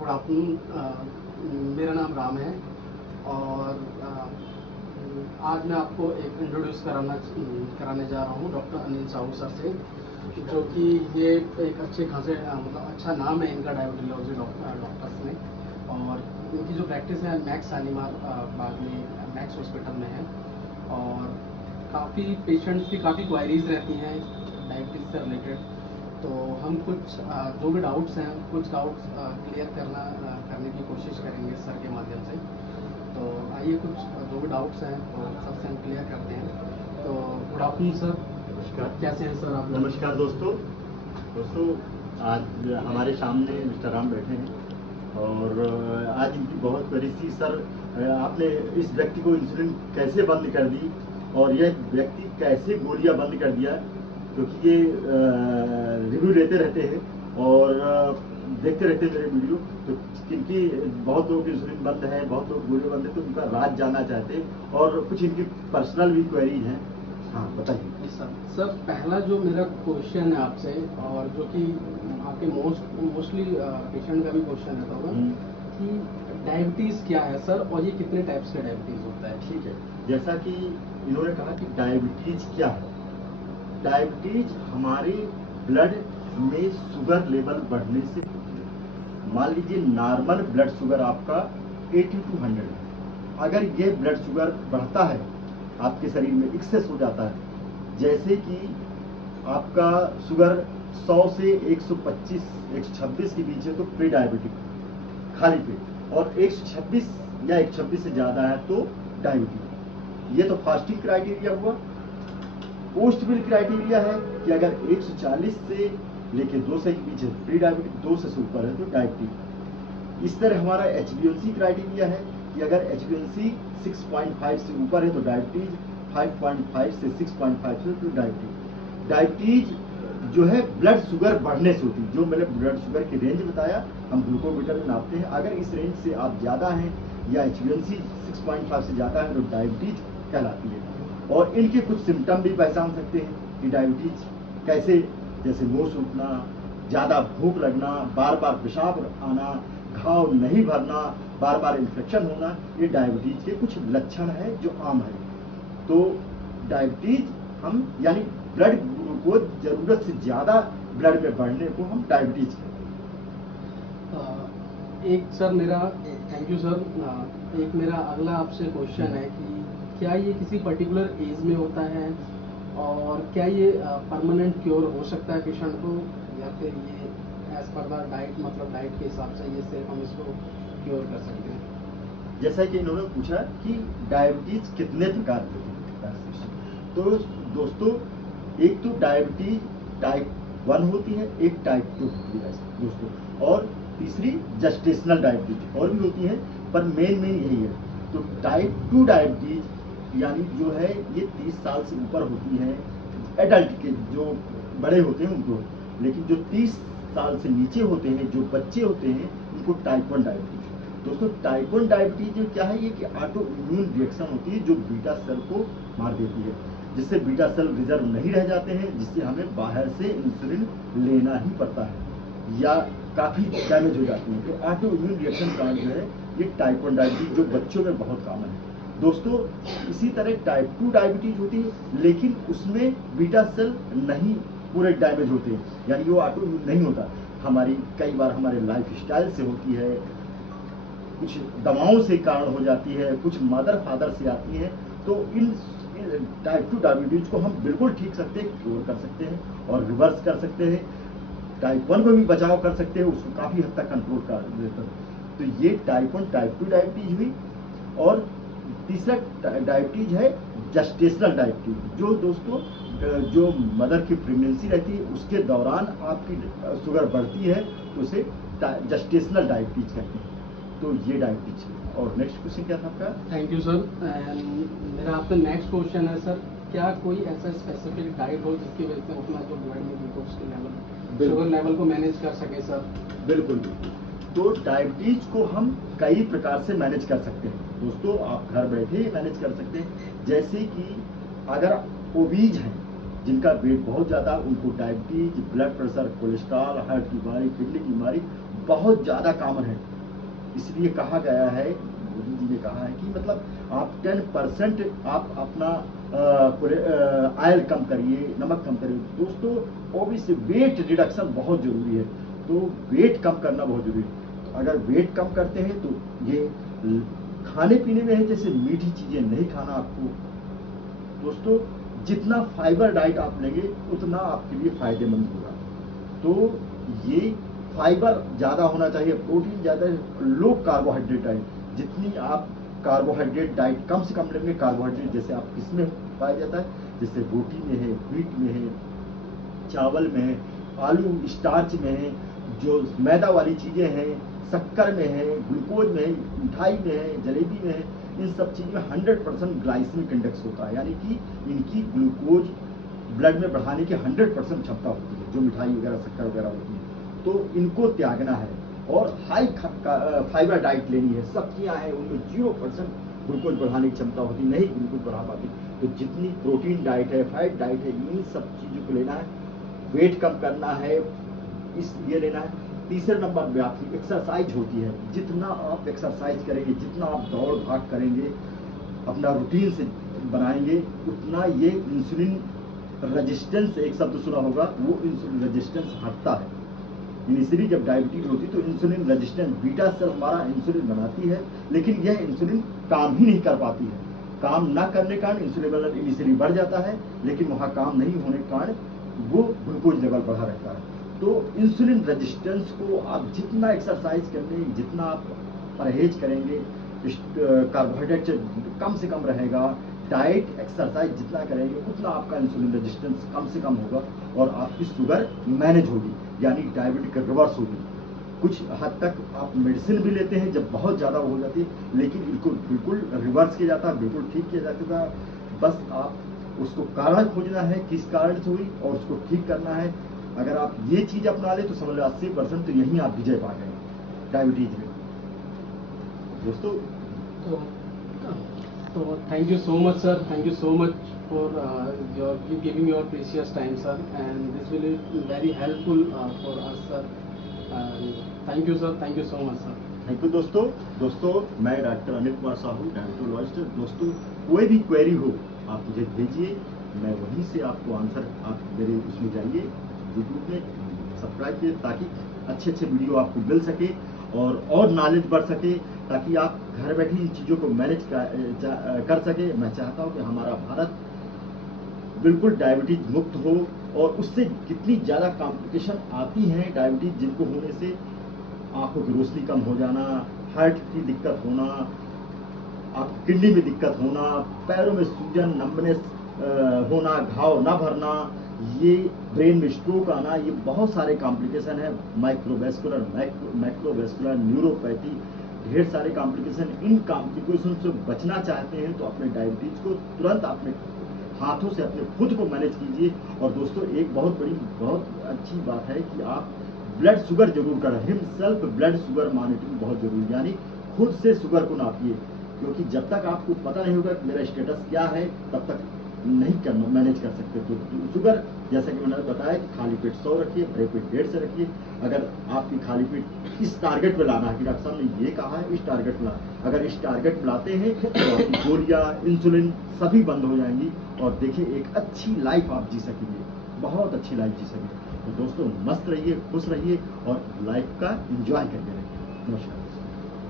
Good afternoon. मेरा नाम राम है और आज मैं आपको एक इंट्रोड्यूस कराने जा रहा हूँ डॉक्टर अनिल साहू सर से, जो कि ये एक अच्छे खासे मतलब अच्छा नाम है इनका डायबिटोलॉजी डॉक्टर्स में। और इनकी जो प्रैक्टिस है मैक्स शालीमार बाग में मैक्स हॉस्पिटल में है और काफ़ी पेशेंट्स की काफ़ी क्वायरीज रहती हैं डायबिटीज़ से रिलेटेड। तो हम कुछ जो भी डाउट्स हैं कुछ डाउट्स क्लियर करने की कोशिश करेंगे सर के माध्यम से। तो आइए कुछ जो भी डाउट्स हैं तो सबसे हम क्लियर करते हैं। तो गुड आफ्टरनून सर। नमस्कार। कैसे हैं सर आप? नमस्कार दोस्तों, आज हमारे सामने मिस्टर राम बैठे हैं और आज इनकी बहुत बड़ी सी सर, आपने इस व्यक्ति को इंसुलिन कैसे बंद कर दी और यह व्यक्ति कैसे गोलियां बंद कर दिया, क्योंकि ये रिव्यू लेते रहते हैं और देखते रहते हैं मेरे वीडियो। तो इनकी बहुत लोग इंसुलिन बंद है, बहुत लोग गोलियां बंद है, तो उनका राज जानना चाहते हैं और कुछ इनकी पर्सनल भी क्वेरीज हैं। हाँ बताइए। सर पहला जो मेरा क्वेश्चन है आपसे, और जो कि आपके मोस्टली पेशेंट का भी क्वेश्चन रहता होगा कि डायबिटीज़ क्या है सर, और ये कितने टाइप्स का डायबिटीज़ होता है? ठीक है, जैसा कि इन्होंने कहा कि डायबिटीज क्या है। डायबिटीज हमारे ब्लड में शुगर लेवल बढ़ने से, मान लीजिए नॉर्मल ब्लड शुगर आपका 80 to 100 है। अगर ये ब्लड शुगर बढ़ता है, आपके शरीर में एक्सेस हो जाता है, जैसे कि आपका शुगर 100 से 125 126 के बीच है तो प्री डायबिटिक खाली पेट, और 126 या 126 से ज्यादा है तो डायबिटिक। ये तो फास्टिंग क्राइटेरिया हुआ। पोस्ट मील क्राइटेरिया है कि अगर 140 से लेके 200 के बीच है प्री डायबिटिक, 200 से ऊपर है तो डायबिटिक। इस तरह हमारा HbA1c क्राइटेरिया है कि अगर HbA1c 6.5 से ऊपर है तो डायबिटीज, 5.5 से 6.5 से तो डायबिटीज। डायबिटीज जो है ब्लड शुगर बढ़ने से होती है। जो मैंने ब्लड शुगर की रेंज बताया, हम ग्लूकोमीटर में नापते हैं। अगर इस रेंज से आप ज्यादा हैं या HbA1c 6.5 से ज्यादा है तो डायबिटीज कहलाती है। और इनके कुछ सिम्टम भी पहचान सकते हैं कि डायबिटीज कैसे, जैसे मुंह सूखना, ज्यादा भूख लगना, बार बार पेशाब आना, घाव नहीं भरना, बार बार इन्फेक्शन होना, ये डायबिटीज के कुछ लक्षण है जो आम है। तो डायबिटीज हम यानी ब्लड ग्लूकोज जरूरत से ज्यादा ब्लड में बढ़ने को हम डायबिटीज कहते हैं। एक सर मेरा, थैंक यू सर। एक मेरा अगला आपसे क्वेश्चन है कि क्या ये किसी पर्टिकुलर एज में होता है, और क्या ये परमानेंट क्योर हो सकता है पेशेंट को, या फिर ये एज पर द डाइट, मतलब डाइट के हिसाब से ये सिर्फ हम इसको क्योर कर सकते हैं? जैसा कि इन्होंने पूछा कि डायबिटीज कितने प्रकार की होती है, तो दोस्तों एक तो डायबिटीज टाइप 1 होती है, एक टाइप 2 होती है दोस्तों, और तीसरी जेस्टेशनल डायबिटीज और भी होती है, पर मेन यही है। तो टाइप 2 डायबिटीज यानी जो है ये 30 साल से ऊपर होती है, एडल्ट के जो बड़े होते हैं उनको। लेकिन जो 30 साल से नीचे होते हैं, जो बच्चे होते हैं, उनको टाइप 1 डायबिटीज। दोस्तों टाइप 1 डायबिटीज जो क्या है, ये कि ऑटो इम्यून रिएक्शन होती है जो बीटा सेल को मार देती है, जिससे बीटा सेल रिजर्व नहीं रह जाते हैं, जिससे हमें बाहर से इंसुलिन लेना ही पड़ता है या काफी डैमेज हो जाती है। तो ऑटो इम्यून रिएक्शन कांड जो है ये टाइप 1 डायबिटीज जो बच्चों में बहुत कॉमन है दोस्तों। इसी तरह टाइप 2 डायबिटीज होती है, लेकिन उसमें बीटा सेल नहीं पूरे डैमेज होते हैं, यानी वो ऑटो इम्यून नहीं होता। हमारी कई बार हमारे लाइफ स्टाइल से होती है, कुछ दवाओं से कारण हो जाती है, कुछ मदर फादर से आती है। तो इन टाइप 2 डायबिटीज को हम बिल्कुल ठीक सकते हैं, क्योर कर सकते हैं और रिवर्स कर सकते हैं। टाइप 1 को भी बचाव कर सकते हैं, उसको काफी हद तक कंट्रोल कर देते हैं। तो ये टाइप 1 टाइप 2 डायबिटीज हुई। और तीसरा डायबिटीज है जेस्टेशनल डायबिटीज, जो दोस्तों जो मदर की प्रेगनेंसी रहती है उसके दौरान आपकी शुगर बढ़ती है, तो उसे जेस्टेशनल डायबिटीज कहते हैं। तो ये डायबिटीज है। और नेक्स्ट क्वेश्चन क्या था आपका? Thank you sir. मेरा आपका नेक्स्ट क्वेश्चन है सर, क्या कोई ऐसा स्पेसिफिक डाइट हो जिसकी वजह से अपना जो ब्लड में ग्लूकोज के लेवल, शुगर लेवल को मैनेज कर सके सर? बिल्कुल बिल्कुल। तो डायबिटीज को हम कई प्रकार से मैनेज कर सकते हैं दोस्तों, आप घर बैठे ही मैनेज कर सकते हैं। जैसे कि अगर ओबीज हैं, जिनका वेट बहुत ज्यादा, उनको diabetes, blood pressure, cholesterol, heart की बीमारी, किडनी की बीमारी बहुत ज़्यादा कॉमन है। इसलिए कहा गया है, मोदी जी ने कहा है कि मतलब आप 10% आप अपना ऑयल कम करिए, नमक कम करिए। दोस्तों ऑब्वियसली वेट रिडक्शन बहुत ज़रूरी है, तो वेट कम करना बहुत ज़रूरी है। तो अगर वेट कम करते हैं तो ये खाने पीने में है, जैसे मीठी चीज़ें नहीं खाना आपको। दोस्तों जितना फाइबर डाइट आप लेंगे उतना आपके लिए फायदेमंद होगा। तो ये फाइबर ज़्यादा होना चाहिए, प्रोटीन ज़्यादा, लो कार्बोहाइड्रेट डाइट। जितनी आप कार्बोहाइड्रेट डाइट कम से कम लेंगे, कार्बोहाइड्रेट जैसे आप किसमें पाया जाता है, जैसे रोटी में है, व्हीट में है, चावल में है, आलू स्टार्च में है, जो मैदा वाली चीज़ें हैं, शक्कर में है, ग्लूकोज में है, मिठाई में है, जलेबी में है, इन सब चीज़ में 100% ग्लाइसेमिक इंडेक्स होता है, यानी कि इनकी ग्लूकोज ब्लड में बढ़ाने की 100% क्षमता होती है, जो मिठाई वगैरह शक्कर वगैरह होती है। तो इनको त्यागना है और हाई फाइबर डाइट लेनी है। सब्जियां हैं उनमें 0% ग्लूकोज बढ़ाने की क्षमता होती, नहीं ग्लूकोज बढ़ा पाती। तो जितनी प्रोटीन डाइट है, फैट डाइट है, इन सब चीज़ों को लेना है। वेट कम करना है, इसलिए लेना है। तीसरे नंबर पे आपकी एक्सरसाइज होती है। जितना आप एक्सरसाइज करेंगे, जितना आप दौड़ भाग करेंगे, अपना रूटीन से बनाएंगे, उतना ये इंसुलिन रेजिस्टेंस, एक शब्द सुना होगा, वो इंसुलिन रेजिस्टेंस हटता है। इनिशियली जब डायबिटीज होती है तो इंसुलिन रेजिस्टेंस, बीटा सेल हमारा इंसुलिन बनाती है, लेकिन यह इंसुलिन काम ही नहीं कर पाती है। काम ना करने के कारण इंसुलिन लेवल इनिशियली बढ़ जाता है, लेकिन वहाँ काम नहीं होने के कारण वो ग्लूकोज लेवल बढ़ा रहता है। तो इंसुलिन रेजिस्टेंस को आप जितना एक्सरसाइज करेंगे, जितना आप परहेज करेंगे, कार्बोहाइड्रेट कम से कम रहेगा, डाइट एक्सरसाइज जितना करेंगे, उतना आपका इंसुलिन रेजिस्टेंस कम से कम होगा और आपकी शुगर मैनेज होगी, यानी डायबिटिक रिवर्स होगी। कुछ हद तक आप मेडिसिन भी लेते हैं जब बहुत ज़्यादा हो जाती है, लेकिन इनको बिल्कुल रिवर्स किया जाता है, बिल्कुल ठीक किया जाता है। बस आप उसको कारण खोजना है, किस कारण से हुई, और उसको ठीक करना है। अगर आप ये चीज़ अपना ले तो समझ लो 80% तो यहीं आप विजय पा गए डायबिटीज में। दोस्तों तो thank you so much sir, thank you so much for your giving your precious time sir, and this will be very helpful for us sir, and thank you sir, thank you so much sir. Thank you दोस्तों मैं doctor Anil Kumar Sahu, diabetologist. दोस्तों कोई भी query हो आप मुझे भेजिए, मैं वहीं से आपको आंसर, आप मेरे उसमें जाइए, यूट्यूब में सब्सक्राइब कीजिए, ताकि अच्छे अच्छे वीडियो आपको मिल सके और नॉलेज बढ़ सके, ताकि आप घर बैठे इन चीज़ों को मैनेज कर सके। मैं चाहता हूँ कि हमारा भारत बिल्कुल डायबिटीज मुक्त हो, और उससे कितनी ज़्यादा कॉम्प्लिकेशन आती हैं डायबिटीज जिनको होने से, आंखों की रोशनी कम हो जाना, हार्ट की दिक्कत होना, आप किडनी में दिक्कत होना, पैरों में सूजन, नंबनेस होना, घाव ना भरना, ये ब्रेन में स्ट्रोक आना, ये बहुत सारे कॉम्प्लिकेशन है। माइक्रोवेस्कुलर, मैक्रोवेस्कुलर, न्यूरोपैथी, ढेर सारे कॉम्प्लिकेशन। इन कॉम्प्लिकेशन से बचना चाहते हैं तो अपने डायबिटीज को तुरंत अपने हाथों से अपने खुद को मैनेज कीजिए। और दोस्तों एक बहुत अच्छी बात है कि आप ब्लड शुगर जरूर करें। हिमसेल्फ ब्लड शुगर मॉनिटरिंग बहुत जरूरी है, यानी खुद से शुगर को नापिए, क्योंकि जब तक आपको पता नहीं होगा कि मेरा स्टेटस क्या है, तब तक नहीं करना, मैनेज कर सकते। तो शुगर, जैसा कि मैंने बताया कि खाली पेट 100 रखिए, भरे पेट 1.5 से रखिए। अगर आपकी खाली पेट इस टारगेट पे लाना है कि डॉक्टर साहब ने ये कहा है इस टारगेट पे लाना, अगर इस टारगेट पे लाते हैं तो आपकी गोलियाँ, इंसुलिन सभी बंद हो जाएंगी, और देखिए एक अच्छी लाइफ आप जी सकेंगे, बहुत अच्छी लाइफ जी सकेंगे। तो दोस्तों मस्त रहिए, खुश रहिए और लाइफ का एंजॉय करके रहिए। नमस्कार।